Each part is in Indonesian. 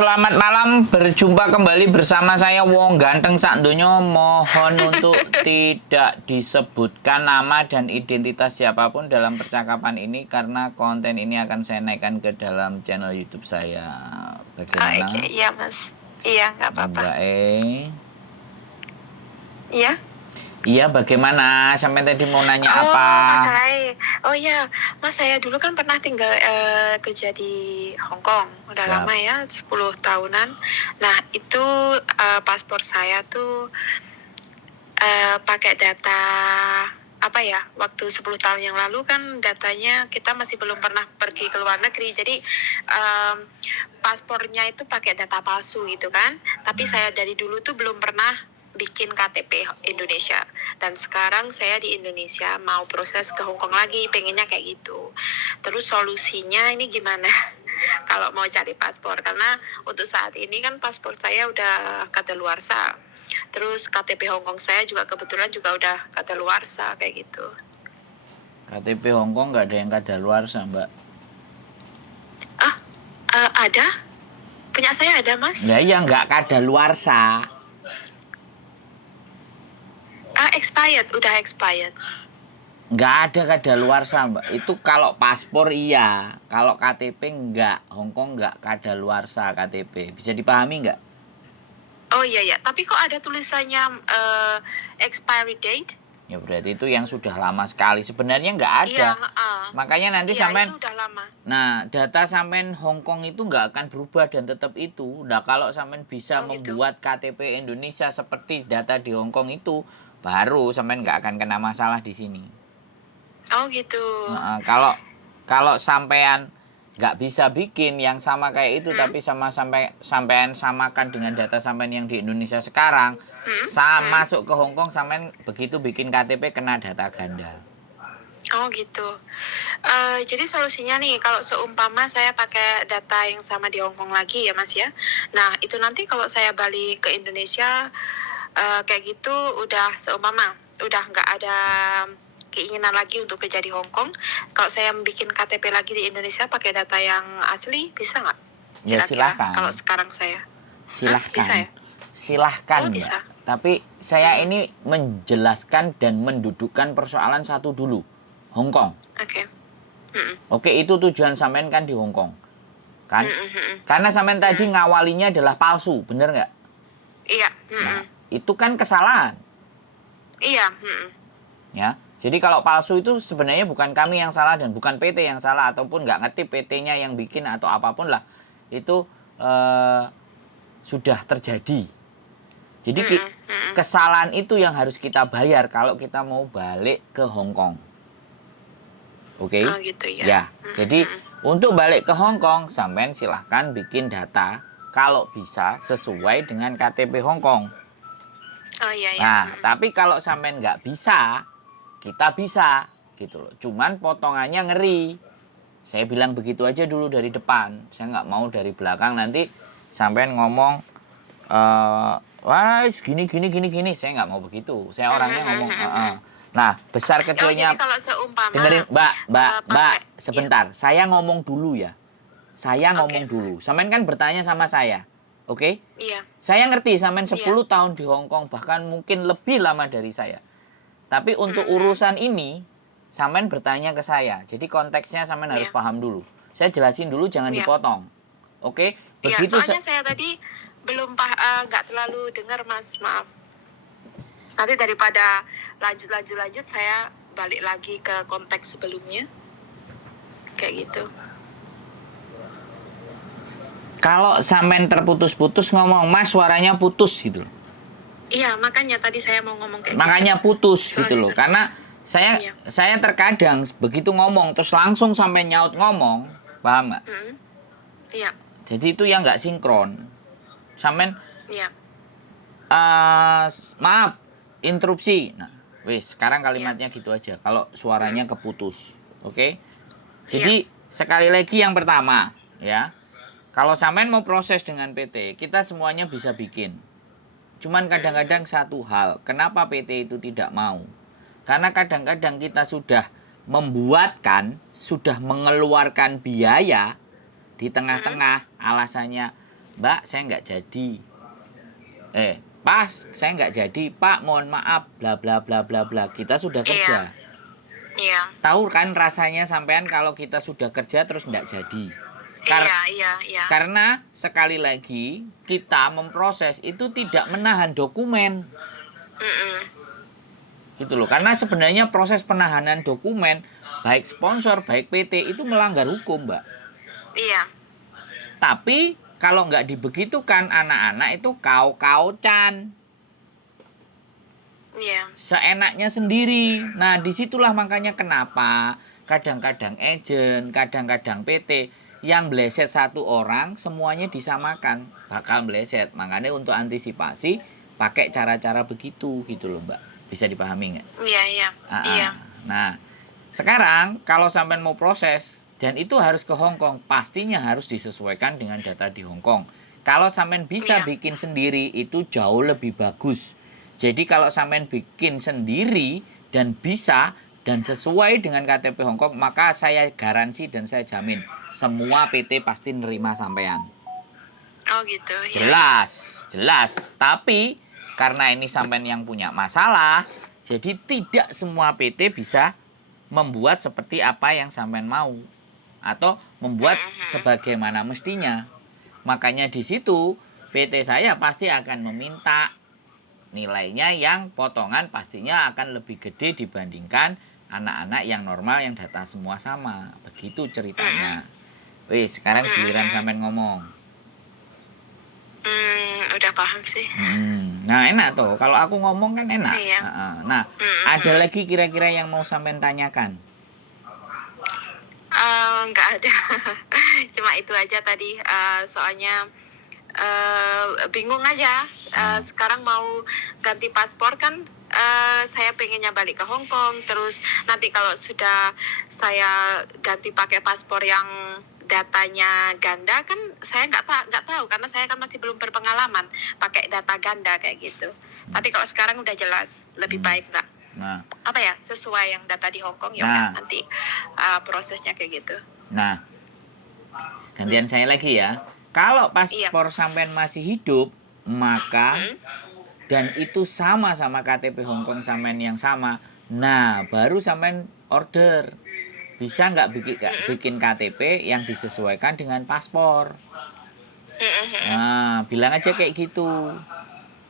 selamat malam. Berjumpa kembali bersama saya Wong Ganteng Sak Donya. Mohon untuk tidak disebutkan nama dan identitas siapapun dalam percakapan ini karena konten ini akan saya naikkan ke dalam channel YouTube saya. Bagaimana? Oke, iya Mas. Iya, nggak apa-apa. Mbak Iya? Iya, bagaimana? Sampai tadi mau nanya Oh, apa? Mas Hai. Oh iya, Mas, saya dulu kan pernah tinggal kerja di Hong Kong. Udah Siap. lama ya, 10 tahunan. Nah, itu paspor saya tuh pakai data apa ya, waktu 10 tahun yang lalu kan datanya kita masih belum pernah pergi ke luar negeri. Jadi paspornya itu pakai data palsu gitu kan. Tapi saya dari dulu tuh belum pernah bikin KTP Indonesia, dan sekarang saya di Indonesia mau proses ke Hong Kong lagi, pengennya kayak gitu. Terus solusinya ini gimana kalau mau cari paspor, karena untuk saat ini kan paspor saya udah kadaluarsa, terus KTP Hong Kong saya juga kebetulan juga udah kadaluarsa kayak gitu. KTP Hong Kong nggak ada yang kadaluarsa, Mbak. Ada? Punya saya ada, Mas? Ya iya, nggak kadaluarsa. Expired, udah expired. Nggak ada kadaluarsa, Mbak. Itu kalau paspor iya, kalau KTP nggak. Hong Kong nggak kadaluarsa KTP. Bisa dipahami nggak? Oh iya, tapi kok ada tulisannya expiry date? Ya berarti itu yang sudah lama sekali. Sebenarnya nggak ada. Iya, Makanya nanti iya, sampean, itu udah lama. nah data sampean Hong Kong itu nggak akan berubah dan tetap itu. Nah kalau sampean bisa gitu. membuat KTP Indonesia seperti data di Hong Kong itu, baru sampean nggak akan kena masalah di sini. Oh gitu. Kalau sampean nggak bisa bikin yang sama kayak itu, tapi sampean samakan dengan data sampean yang di Indonesia sekarang, masuk ke Hong Kong, sampean begitu bikin KTP kena data ganda. Oh gitu. Jadi solusinya nih, kalau seumpama saya pakai data yang sama di Hong Kong lagi ya Mas ya. Nah itu nanti kalau saya balik ke Indonesia kayak gitu, udah seumpama udah nggak ada keinginan lagi untuk kerja di Hong Kong, kalau saya bikin KTP lagi di Indonesia pakai data yang asli, bisa nggak? Ya silahkan. Kalau sekarang saya. Silahkan. Bisa ya? Silahkan, Oh, bisa. Mbak. Tapi saya ini menjelaskan dan mendudukkan persoalan satu dulu. Hong Kong. Oke. Oke, itu tujuan sampean kan di Hong Kong. Kan? Karena sampean tadi ngawalinya adalah palsu, bener nggak? Iya. Nah, itu kan kesalahan. Iya. Ya. Jadi kalau palsu itu sebenarnya bukan kami yang salah dan bukan PT yang salah, ataupun nggak ngerti PT-nya yang bikin atau apapun lah. Itu sudah terjadi. Jadi kesalahan itu yang harus kita bayar kalau kita mau balik ke Hong Kong. Oke? Oh gitu ya. Ya. Jadi untuk balik ke Hong Kong, sampean silahkan bikin data kalau bisa sesuai dengan KTP Hong Kong. Oh iya. Nah, tapi kalau sampean nggak bisa, kita bisa gitu loh. Cuman potongannya ngeri. Saya bilang begitu aja dulu dari depan. Saya nggak mau dari belakang nanti sampean ngomong wah gini. Saya nggak mau begitu. Saya orangnya ngomong Nah, besar kecilnya. Jadi kalau seumpama dengerin, Mbak, sebentar. Saya ngomong dulu ya. Saya ngomong dulu. Sampean kan bertanya sama saya. Oke? Iya. Saya ngerti sampean 10 tahun di Hong Kong, bahkan mungkin lebih lama dari saya. Tapi untuk urusan ini, sampean bertanya ke saya. Jadi konteksnya sampean harus paham dulu. Saya jelasin dulu, jangan dipotong. Oke? Begitu. Soalnya saya tadi belum nggak terlalu dengar Mas, maaf. Nanti daripada lanjut, saya balik lagi ke konteks sebelumnya. Kayak gitu. Kalau sampean terputus-putus ngomong, Mas suaranya putus gitu. Iya, makanya tadi saya mau ngomong kayak makanya gitu. Putus gitu loh. Karena saya terkadang begitu ngomong terus langsung sampai nyaut ngomong, paham nggak? Iya. Jadi itu yang nggak sinkron. Sampean maaf, interupsi. Nah, wis, sekarang kalimatnya gitu aja. Kalau suaranya keputus. Oke? Jadi sekali lagi yang pertama, ya. Kalau sampean mau proses dengan PT, kita semuanya bisa bikin. Cuman kadang-kadang satu hal, kenapa PT itu tidak mau? Karena kadang-kadang kita sudah membuatkan, sudah mengeluarkan biaya di tengah-tengah, alasannya Mbak, saya nggak jadi. Pas, saya nggak jadi. Pak, mohon maaf, bla bla bla bla bla. Kita sudah Iya. kerja. Iya. Tahu kan rasanya sampean kalau kita sudah kerja terus nggak jadi. Iya. Karena sekali lagi kita memproses itu tidak menahan dokumen. Mm-mm. Gitu loh. Karena sebenarnya proses penahanan dokumen baik sponsor, baik PT itu melanggar hukum, Mbak. Iya. Tapi kalau nggak dibegitukan anak-anak itu kau-kaucan. Iya. Seenaknya sendiri. Nah, disitulah makanya kenapa kadang-kadang agent, kadang-kadang PT yang meleset satu orang semuanya disamakan, bakal meleset. Makanya untuk antisipasi pakai cara-cara begitu gitu loh, Mbak. Bisa dipahami nggak? Iya. Iya. Nah, sekarang kalau sampai mau proses dan itu harus ke Hong Kong, pastinya harus disesuaikan dengan data di Hong Kong. Kalau sampean bisa bikin sendiri itu jauh lebih bagus. Jadi kalau sampean bikin sendiri dan bisa dan sesuai dengan KTP Hong Kong, maka saya garansi dan saya jamin semua PT pasti nerima sampean. Oh gitu. Jelas. Tapi karena ini sampean yang punya masalah, jadi tidak semua PT bisa membuat seperti apa yang sampean mau atau membuat sebagaimana mestinya. Makanya di situ PT saya pasti akan meminta nilainya yang potongan pastinya akan lebih gede dibandingkan anak-anak yang normal yang data semua sama. Begitu ceritanya. Wih, sekarang giliran sampean ngomong. Udah paham sih. Nah, enak tuh. Kalau aku ngomong kan enak. Iya. Nah, ada lagi kira-kira yang mau sampean tanyakan? Nggak ada. Cuma itu aja tadi. Soalnya bingung aja. Sekarang mau ganti paspor kan. Saya pengennya balik ke Hong Kong. Terus nanti kalau sudah saya ganti pakai paspor yang datanya ganda kan saya nggak tahu karena saya kan masih belum berpengalaman pakai data ganda kayak gitu. Tapi kalau sekarang udah jelas lebih baik nggak? Nah, apa ya sesuai yang data di Hong Kong ya udah nanti prosesnya kayak gitu. Nah, gantian saya lagi ya. Kalau paspor sampean masih hidup, maka dan itu sama KTP Hong Kong sampean yang sama. Nah, baru sampean order. Bisa nggak bikin KTP yang disesuaikan dengan paspor? Nah, bilang aja kayak gitu,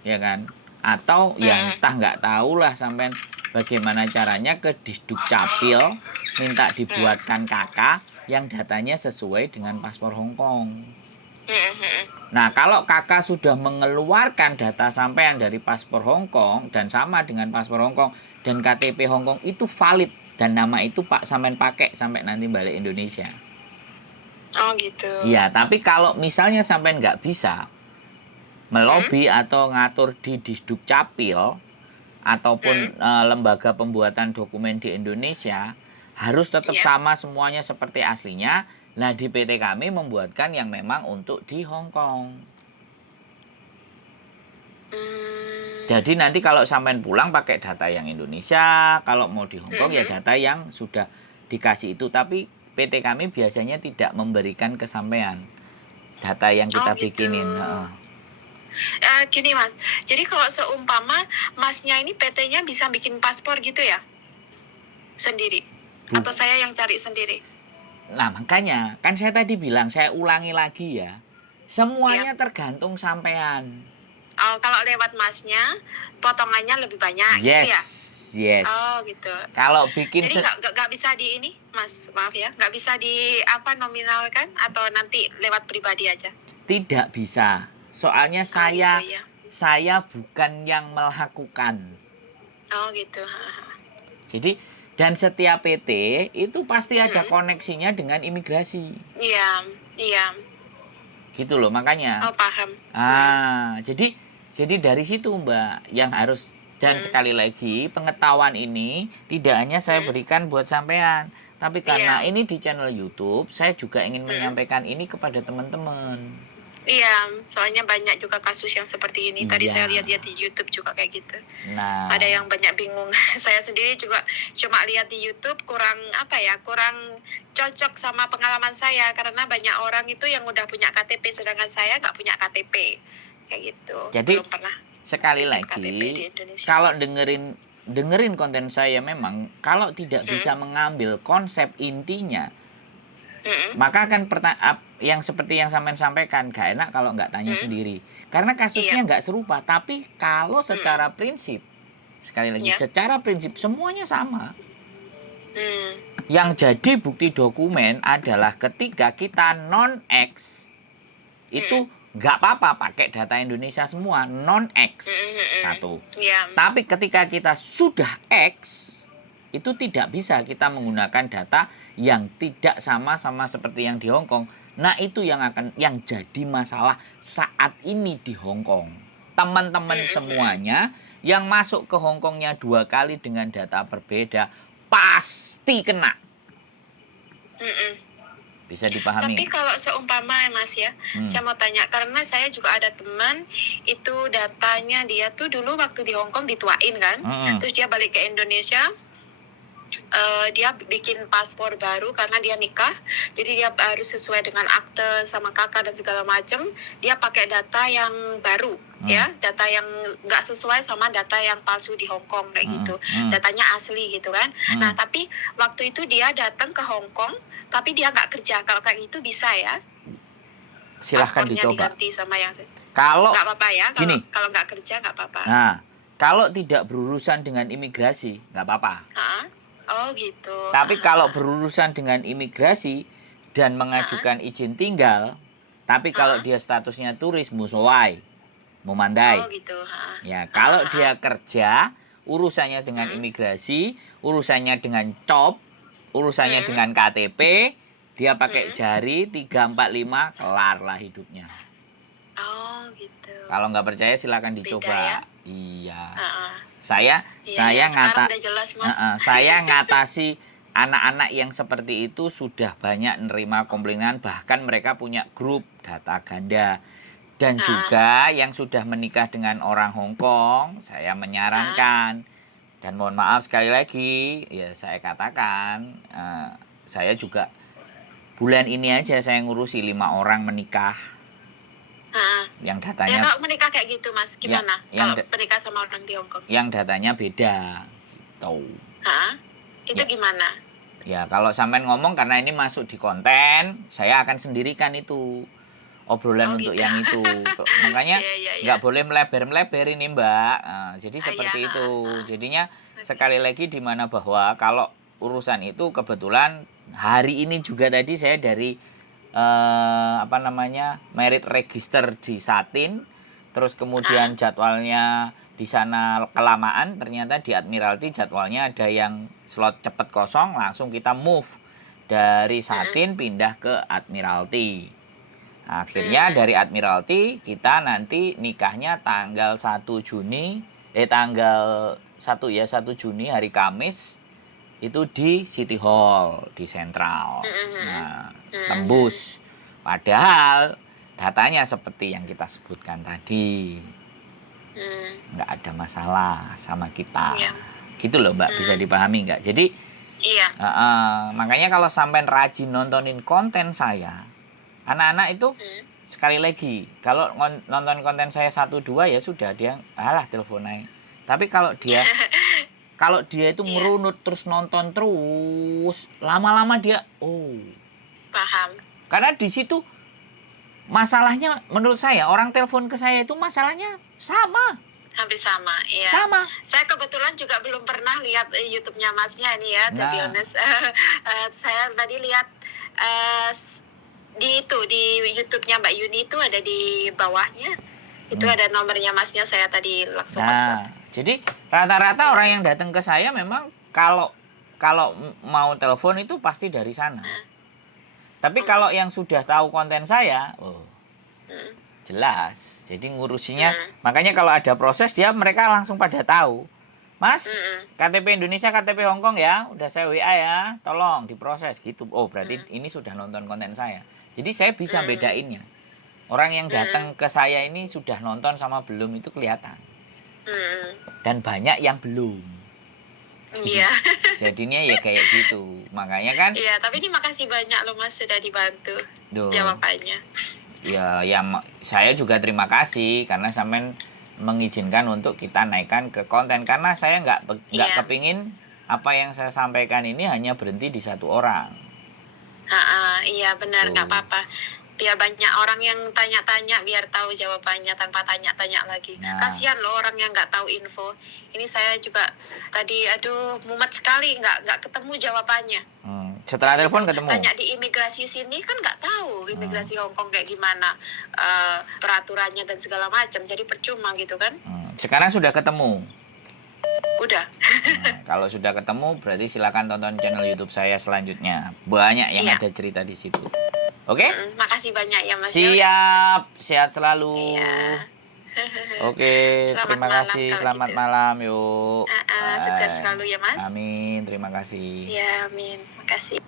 ya kan? Atau yang entah nggak tahu lah sampean bagaimana caranya ke Disduk Capil minta dibuatkan kakak yang datanya sesuai dengan paspor Hong Kong. Nah, kalau kakak sudah mengeluarkan data sampean dari paspor Hong Kong dan sama dengan paspor Hong Kong dan KTP Hong Kong itu valid dan nama itu Pak sampean pakai sampai nanti balik Indonesia. Oh gitu. Iya, tapi kalau misalnya sampean nggak bisa melobi atau ngatur di Disduk Capil ataupun lembaga pembuatan dokumen di Indonesia harus tetap sama semuanya seperti aslinya. Nah, di PT kami membuatkan yang memang untuk di Hong Kong. Jadi nanti kalau sampean pulang pakai data yang Indonesia, kalau mau di Hong Kong ya data yang sudah dikasih itu. Tapi PT kami biasanya tidak memberikan ke sampean data yang kita bikinin. Gini Mas, jadi kalau seumpama Masnya ini PT-nya bisa bikin paspor gitu ya? Sendiri? Atau saya yang cari sendiri? Nah makanya, kan saya tadi bilang, saya ulangi lagi ya. Semuanya tergantung sampean. Kalau lewat Masnya, potongannya lebih banyak gitu ya? Yes. Oh gitu. Kalau bikin jadi nggak bisa di ini, Mas, maaf ya, nggak bisa di nominalkan atau nanti lewat pribadi aja? Tidak bisa. Soalnya saya bukan yang melakukan. Oh gitu. Jadi dan setiap PT itu pasti ada koneksinya dengan imigrasi. Iya. Gitu loh makanya. Oh paham. Jadi dari situ Mbak yang harus dan sekali lagi pengetahuan ini tidak hanya saya berikan buat sampean, tapi karena ini di channel YouTube, saya juga ingin menyampaikan ini kepada teman-teman. Iya, soalnya banyak juga kasus yang seperti ini. Tadi Iya. saya lihat-lihat di YouTube juga kayak gitu. Nah, Ada yang banyak bingung. Saya sendiri juga cuma lihat di YouTube, kurang apa ya, kurang cocok sama pengalaman saya karena banyak orang itu yang udah punya KTP sedangkan saya nggak punya KTP. Kayak gitu. jadi Belum pernah sekali bikin KTP di lagi, Indonesia. kalau dengerin konten saya memang kalau tidak bisa Mm. mengambil konsep intinya, Mm-mm. maka akan yang seperti yang sampean sampaikan, gak enak kalau nggak tanya Mm. sendiri. Karena kasusnya Iya. nggak serupa, tapi kalau secara prinsip, sekali lagi, Ya. secara prinsip semuanya sama. Mm. Yang jadi bukti dokumen adalah ketika kita non-X, itu nggak apa-apa pakai data Indonesia semua, non-X satu. Iya. Tapi ketika kita sudah X, itu tidak bisa kita menggunakan data yang tidak sama seperti yang di Hong Kong. Nah, itu yang jadi masalah saat ini di Hong Kong. Teman-teman semuanya yang masuk ke Hong Kongnya 2 kali dengan data berbeda pasti kena. Bisa dipahami. Tapi kalau seumpama Mas ya, saya mau tanya karena saya juga ada teman itu datanya dia tuh dulu waktu di Hong Kong dituain kan, terus dia balik ke Indonesia, dia bikin paspor baru karena dia nikah, jadi dia harus sesuai dengan akte sama kakak dan segala macam, dia pakai data yang baru, ya, data yang nggak sesuai sama data yang palsu di Hong Kong kayak gitu, datanya asli gitu kan. Nah tapi waktu itu dia datang ke Hong Kong, tapi dia nggak kerja. Kalau kayak gitu bisa ya? Silahkan Paspornya dicoba. diganti sama yang kalau nggak apa-apa ya? Kalau nggak kerja nggak apa-apa. Nah, kalau tidak berurusan dengan imigrasi nggak apa-apa. Oh gitu. Tapi kalau berurusan dengan imigrasi dan mengajukan izin tinggal, tapi kalau dia statusnya turis musuwai, memandai. Oh gitu. Ya, kalau dia kerja, urusannya dengan imigrasi, urusannya dengan COP, urusannya dengan KTP, dia pakai jari 3, 4, 5, kelar lah hidupnya. Oh gitu. Kalau nggak percaya silakan dicoba. Beda, ya? Iya. Saya udah jelas, Mas. Saya ngatasi anak-anak yang seperti itu sudah banyak menerima komplainan, bahkan mereka punya grup data ganda. Dan juga yang sudah menikah dengan orang Hong Kong, saya menyarankan, dan mohon maaf sekali lagi, ya saya katakan, saya juga bulan ini aja saya ngurusi 5 orang menikah. Yang datanya, ya kalau menikah kayak gitu Mas, gimana? Kalau menikah sama orang di Hong Kong? Yang datanya beda, gitu. Itu gimana? Ya kalau sampean ngomong karena ini masuk di konten, saya akan sendirikan itu obrolan untuk gitu. Yang itu. Makanya nggak boleh melebar-melebar ini Mbak. Jadi seperti itu. Jadinya sekali lagi di mana bahwa kalau urusan itu kebetulan hari ini juga tadi saya dari merit register di Satin, terus kemudian jadwalnya di sana kelamaan, ternyata di Admiralty jadwalnya ada yang slot cepet kosong, langsung kita move dari Satin pindah ke Admiralty. Akhirnya dari Admiralty kita nanti nikahnya tanggal 1 Juni tanggal 1 Juni hari Kamis itu di City Hall di Sentral. Nah, tembus. Padahal datanya seperti yang kita sebutkan tadi. Nggak ada masalah sama kita. Gitu loh Mbak, bisa dipahami nggak? Jadi makanya kalau sampai rajin nontonin konten saya, anak-anak itu sekali lagi, kalau nonton konten saya 1-2 ya sudah, dia telepon aja. Tapi kalau dia itu merunut terus nonton terus, lama-lama dia paham. Karena di situ masalahnya menurut saya, orang telepon ke saya itu masalahnya sama. Hampir sama, iya. Sama. Saya kebetulan juga belum pernah lihat YouTube-nya Masnya ini ya, to be honest. Saya tadi lihat di YouTube-nya Mbak Yuni itu ada di bawahnya. Itu ada nomornya Masnya, saya tadi langsung WhatsApp. Jadi rata-rata orang yang datang ke saya memang kalau mau telepon itu pasti dari sana. Tapi kalau yang sudah tahu konten saya, jelas. Jadi ngurusinya, makanya kalau ada proses mereka langsung pada tahu. Mas, KTP Indonesia, KTP Hong Kong ya, udah saya WA ya, tolong diproses gitu. Oh berarti ini sudah nonton konten saya. Jadi saya bisa bedainnya. Orang yang datang ke saya ini sudah nonton sama belum itu kelihatan. Dan banyak yang belum. Iya. Jadinya ya kayak gitu. Makanya kan. Iya, tapi ini makasih banyak loh Mas sudah dibantu jawabannya. Ya, saya juga terima kasih karena sampean mengizinkan untuk kita naikkan ke konten, karena saya nggak kepingin apa yang saya sampaikan ini hanya berhenti di satu orang. Iya benar, nggak apa-apa. Biar banyak orang yang tanya-tanya, biar tahu jawabannya tanpa tanya-tanya lagi. Kasihan loh orang yang nggak tahu info. Ini saya juga tadi, mumet sekali nggak ketemu jawabannya. Setelah telepon ketemu. Tanya di imigrasi sini kan nggak tahu imigrasi Hongkong kayak gimana peraturannya dan segala macam. Jadi percuma gitu kan. Sekarang sudah ketemu. Udah. Kalau sudah ketemu berarti silakan tonton channel YouTube saya selanjutnya. Banyak yang ada cerita di situ. Oke? Makasih banyak ya Mas. Siap, sehat selalu. Iya. Oke, terima kasih. Selamat malam, yuk. Sukses selalu ya Mas. Amin, terima kasih. Ya, amin. Makasih.